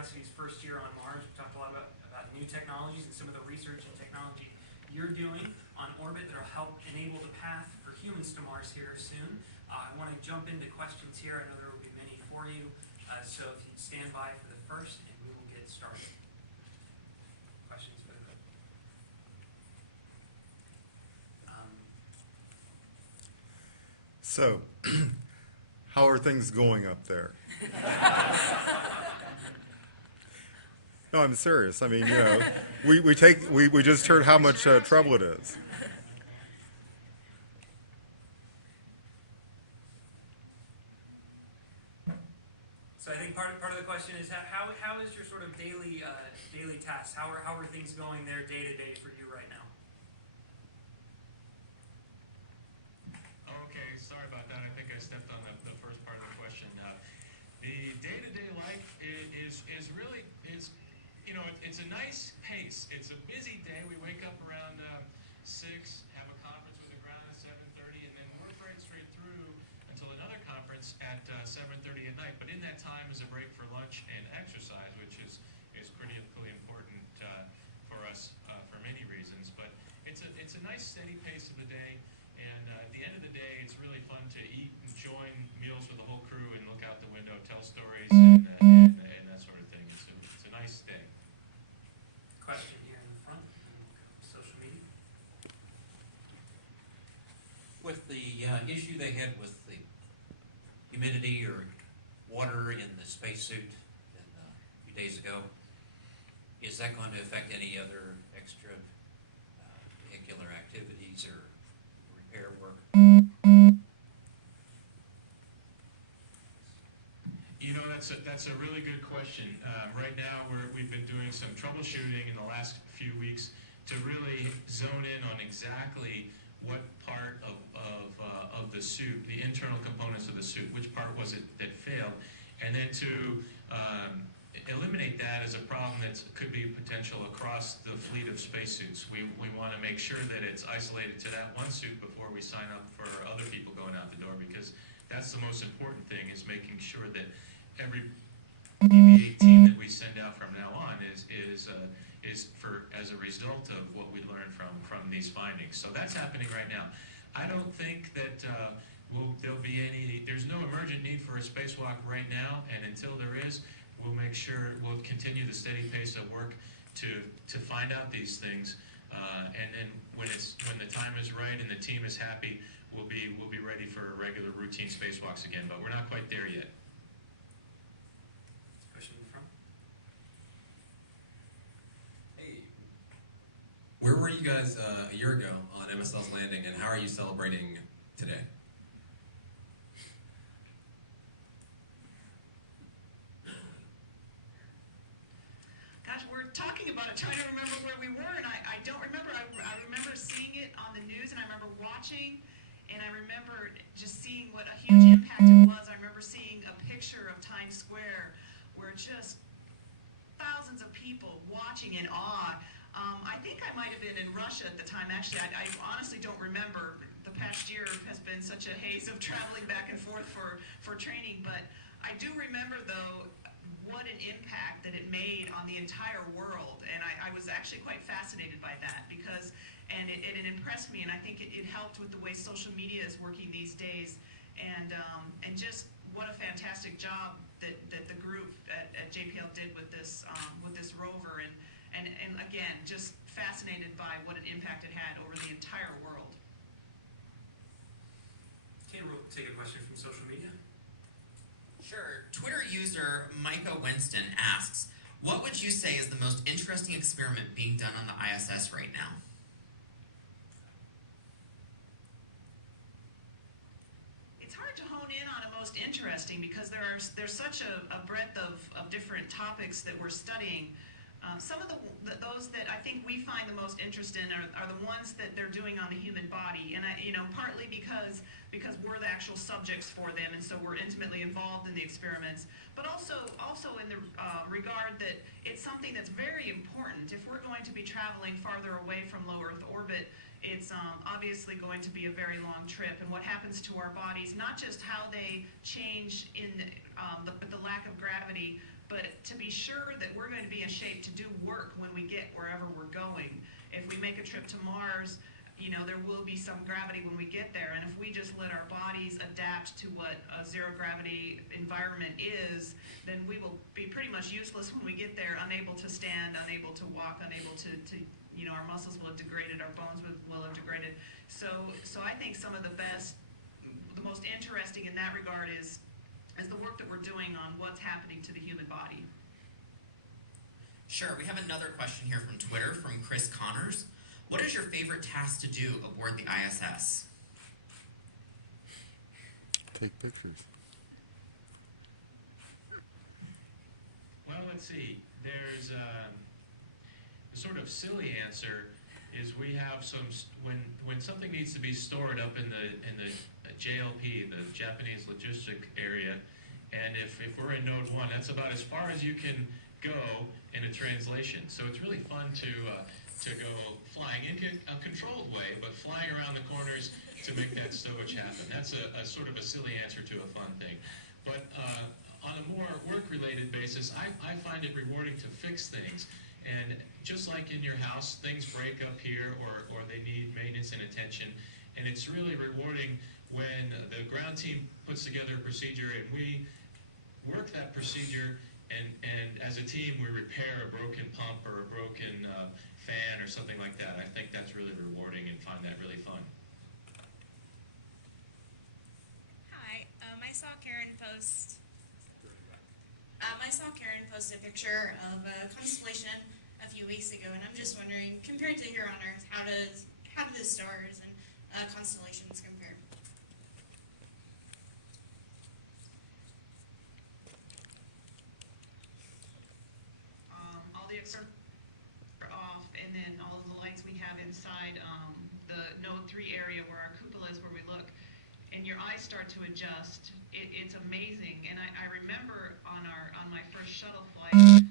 Curiosity's first year on Mars. We talked a lot about new technologies and some of the research and technology you're doing on orbit that will help enable the path for humans to Mars here soon. I want to jump into questions here. I know there will be many for you. So if you'd stand by for the first, and we will get started. Questions for the group? So, how are things going up there? No, I'm serious. I mean, you know, we just heard how much trouble it is. So I think part of the question is how is your sort of daily tasks? How are things going there day to day for you right now? Okay, sorry about that. I think I stepped on the first part of the question. The day-to-day life is really you know, it's a nice pace. It's a busy day. We wake up around 6, have a conference with the ground at 7:30, and then work right straight through until another conference at 7:30 at night. But in that time is a break for lunch and exercise, which is critically important for us for many reasons. But it's a nice steady pace of the day, and at the end of the day, it's really fun to eat and join meals with the whole crew and look out the window, tell stories, and that sort of thing. It's a nice day. Question here in the front, social media. With the issue they had with the humidity or water in the spacesuit a few days ago, is that going to affect any other extra vehicular activities or repair work? You know, that's a really good question. Right now, we've been doing some troubleshooting in the last few weeks to really zone in on exactly what part of the suit, the internal components of the suit, which part was it that failed, and then to eliminate that as a problem that could be potential across the fleet of spacesuits. We want to make sure that it's isolated to that one suit before we sign up for other people going out the door, because that's the most important thing, is making sure that every EVA team that we send out from now on is as a result of what we learned from these findings. So that's happening right now. I don't think that there's no emergent need for a spacewalk right now, and until there is, we'll make sure we'll continue the steady pace of work to find out these things, and then when the time is right and the team is happy, we'll be ready for regular routine spacewalks again. But we're not quite there yet. Question in the front. Hey, where were you guys a year ago on MSL's landing, and how are you celebrating today? Gosh, we're talking about it, trying to remember where we were, and I don't remember. I remember seeing it on the news, and I remember watching, and I remember just seeing what a huge impact it was. I remember seeing a picture of Times Square where just thousands of people watching in awe. I think I might have been in Russia at the time. Actually, I honestly don't remember. The past year has been such a haze of traveling back and forth for training, but I do remember, though, what an impact that it made on the entire world, and I was actually quite fascinated by that, because it impressed me, and I think it helped with the way social media is working these days, and just what a fantastic job that the group at JPL did with this rover, and again, just fascinated by what an impact it had over the entire world. Okay, we'll take a question from social media. Sure. Twitter user Micah Winston asks, what would you say is the most interesting experiment being done on the ISS right now? It's hard to hone in on a most interesting, because there's such a breadth of different topics that we're studying. Some of those that I think we find the most interest in are the ones that they're doing on the human body, and partly because we're the actual subjects for them, and so we're intimately involved in the experiments, but also in the regard that it's something that's very important. If we're going to be traveling farther away from low Earth orbit, it's obviously going to be a very long trip, and what happens to our bodies, not just how they change in the lack of gravity, But to be sure that we're going to be in shape to do work when we get wherever we're going, if we make a trip to Mars, you know, there will be some gravity when we get there, and if we just let our bodies adapt to what a zero gravity environment is, then we will be pretty much useless when we get there, unable to stand, unable to walk, unable to you know, our muscles will have degraded, our bones will have degraded. So I think some of the most interesting in that regard is the work that we're doing on what's happening to the human body. Sure, we have another question here from Twitter from Chris Connors. What is your favorite task to do aboard the ISS? Take pictures. Well, let's see. There's a sort of silly answer is we have some when something needs to be stored up in the JLP, the Japanese logistic area, and if we're in Node 1, that's about as far as you can go in a translation. So it's really fun to go flying in a controlled way, but flying around the corners to make that stowage happen. That's a sort of a silly answer to a fun thing. But on a more work-related basis, I find it rewarding to fix things. And just like in your house, things break up here or they need maintenance and attention. And it's really rewarding when the ground team puts together a procedure and we work that procedure and as a team we repair a broken pump or a broken fan or something like that. I think that's really rewarding and find that really fun. Hi, I saw Karen post. I saw Karen post a picture of a constellation a few weeks ago, and I'm just wondering, compared to here on Earth, how do the stars and constellations compare? All the external are off, and then all of the lights we have inside the Node 3 area where our cupola is, where we look, and your eyes start to adjust. It's amazing. And I remember on my first shuttle flight,